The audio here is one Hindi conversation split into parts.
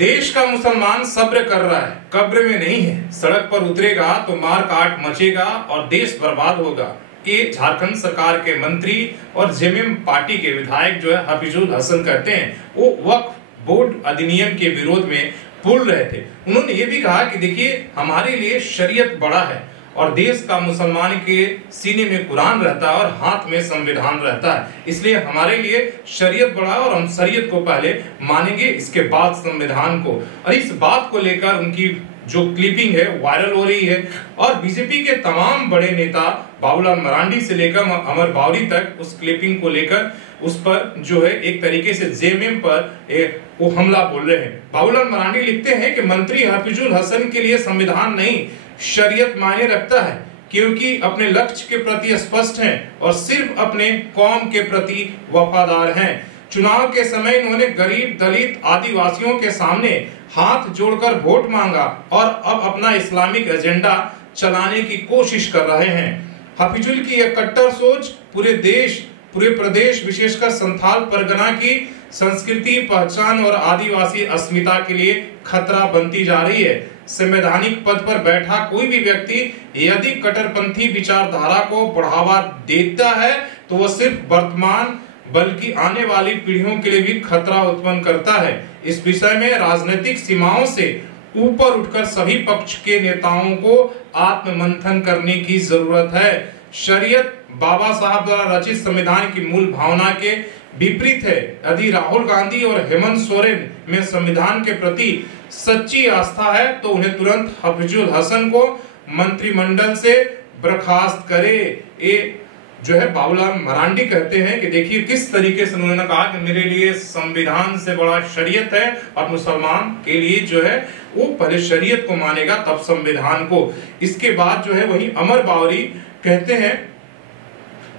देश का मुसलमान सब्र कर रहा है, कब्र में नहीं है। सड़क पर उतरेगा तो मार काट मचेगा और देश बर्बाद होगा। ये झारखंड सरकार के मंत्री और जेएमएम पार्टी के विधायक जो है हफीजुल हसन कहते हैं। वो वक्फ बोर्ड अधिनियम के विरोध में बोल रहे थे। उन्होंने ये भी कहा कि देखिए, हमारे लिए शरीयत बड़ा है और देश का मुसलमान के सीने में कुरान रहता है और हाथ में संविधान रहता है, इसलिए हमारे लिए शरीयत बड़ा है और हम शरीयत को पहले मानेंगे, इसके बाद संविधान को। और इस बात को लेकर उनकी जो क्लिपिंग है वायरल हो रही है और बीजेपी के तमाम बड़े नेता बाबूलाल मरांडी से लेकर अमर बावरी तक उस क्लिपिंग को लेकर उस पर जो है एक तरीके से जेएमएम पर वो हमला बोल रहे हैं। बाबूलाल मरांडी लिखते हैं कि मंत्री हफीजुल हसन के लिए संविधान नहीं शरीयत मायने रखता है, क्योंकि अपने लक्ष्य के प्रति स्पष्ट हैं और सिर्फ अपने कौम के प्रति वफादार हैं। चुनाव के समय इन्होंने गरीब, दलित, आदिवासियों के सामने हाथ जोड़कर वोट मांगा और अब अपना इस्लामिक एजेंडा चलाने की कोशिश कर रहे हैं। हफीजुल की यह कट्टर सोच पूरे प्रदेश विशेषकर संथाल परगना की संस्कृति, पहचान और आदिवासी अस्मिता के लिए खतरा बनती जा रही है। संवैधानिक पद पर बैठा कोई भी व्यक्ति यदि कट्टरपंथी विचारधारा को बढ़ावा देता है तो वह सिर्फ वर्तमान बल्कि आने वाली पीढ़ियों के लिए भी खतरा उत्पन्न करता है। इस विषय में राजनीतिक सीमाओं से ऊपर उठकर सभी पक्ष के नेताओं को आत्ममंथन करने की जरूरत है। शरीयत बाबा साहब द्वारा रचित संविधान की मूल भावना के विपरीत है। यदि राहुल गांधी और हेमंत सोरेन में संविधान के प्रति सच्ची आस्था है तो उन्हें तुरंत हफीजुल हसन को मंत्रिमंडल से बर्खास्त करे। ये जो है बाबूलाल मरांडी कहते हैं कि देखिए किस तरीके से उन्होंने कहा कि मेरे लिए संविधान से बड़ा शरीयत है और मुसलमान के लिए जो है वो पहले शरीयत को मानेगा तब संविधान को। इसके बाद जो है वही अमर बावरी कहते हैं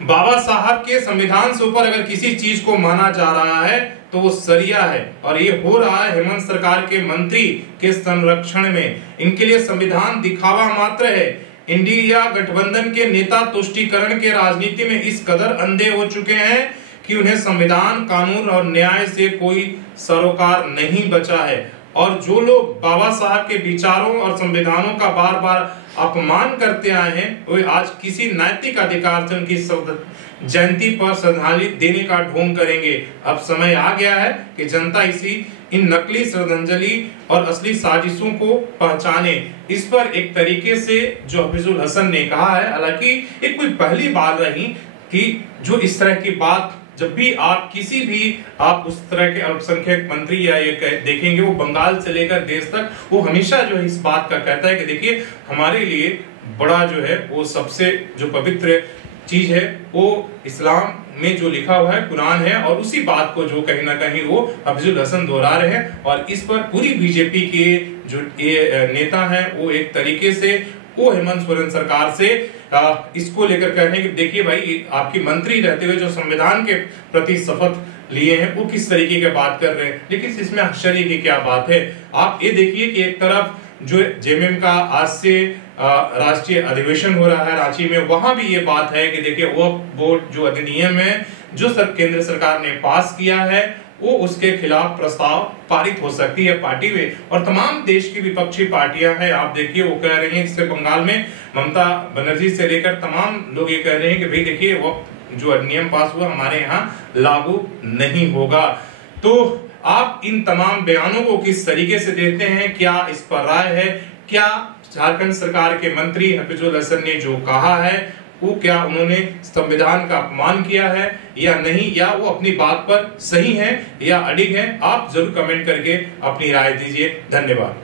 बाबा साहब के संविधान से ऊपर अगर किसी चीज को माना जा रहा है तो वो सरिया है और ये हो रहा है हेमंत सरकार के मंत्री के संरक्षण में। इनके लिए संविधान दिखावा मात्र है। इंडिया गठबंधन के नेता तुष्टीकरण के राजनीति में इस कदर अंधे हो चुके हैं कि उन्हें संविधान, कानून और न्याय से कोई सरोकार नहीं बचा है। और जो लोग बाबा साहब के विचारों और संविधानों का बार बार अपमान करते आए हैं वे आज किसी नैतिक अधिकार से उनकी जयंती पर श्रद्धांजलि देने का ढोंग करेंगे। अब समय आ गया है कि जनता इन नकली श्रद्धांजलि और असली साजिशों को पहचाने। इस पर एक तरीके से जो हफीजुल हसन ने कहा है, हालांकि एक कोई पहली बात रही कि जो इस तरह की बात जब भी आप किसी भी आप उस तरह के अल्पसंख्यक मंत्री या ये देखेंगे वो बंगाल से लेकर देश तक वो हमेशा जो है इस बात का कहता है कि देखिए हमारे लिए बड़ा जो है वो सबसे जो पवित्र चीज है वो इस्लाम में जो लिखा हुआ है कुरान है और उसी बात को जो कहीं ना कहीं वो हफीजुल हसन दोहरा रहे हैं। और इस पर पूरी बीजेपी के जो नेता हैं वो एक तरीके से वो हेमंत सोरेन सरकार से इसको लेकर कह रहे हैं कि देखिए भाई आपकी मंत्री रहते हुए जो संविधान के प्रति शपथ लिए हैं वो किस तरीके की बात कर रहे हैं। लेकिन इसमें आश्चर्य की क्या बात है, आप ये देखिए कि एक तरफ जो जेएमएम का आज से राष्ट्रीय अधिवेशन हो रहा है रांची में, वहां भी ये बात है कि देखिए वक्फ बोर्ड जो अधिनियम है जो केंद्र सरकार ने पास किया है वो उसके खिलाफ प्रस्ताव पारित हो सकती है पार्टी में। और तमाम देश की विपक्षी पार्टियां हैं, आप देखिए वो कह रही हैं, इससे बंगाल में ममता बनर्जी से लेकर तमाम लोग ये कह रहे हैं कि भाई देखिए वो जो अधिनियम पास हुआ हमारे यहाँ लागू नहीं होगा। तो आप इन तमाम बयानों को किस तरीके से देखते हैं, क्या इस पर राय है? क्या झारखंड सरकार के मंत्री हफीजुल हसन ने जो कहा है वो क्या उन्होंने संविधान का अपमान किया है या नहीं, या वो अपनी बात पर सही है या अडिग है? आप जरूर कमेंट करके अपनी राय दीजिए। धन्यवाद।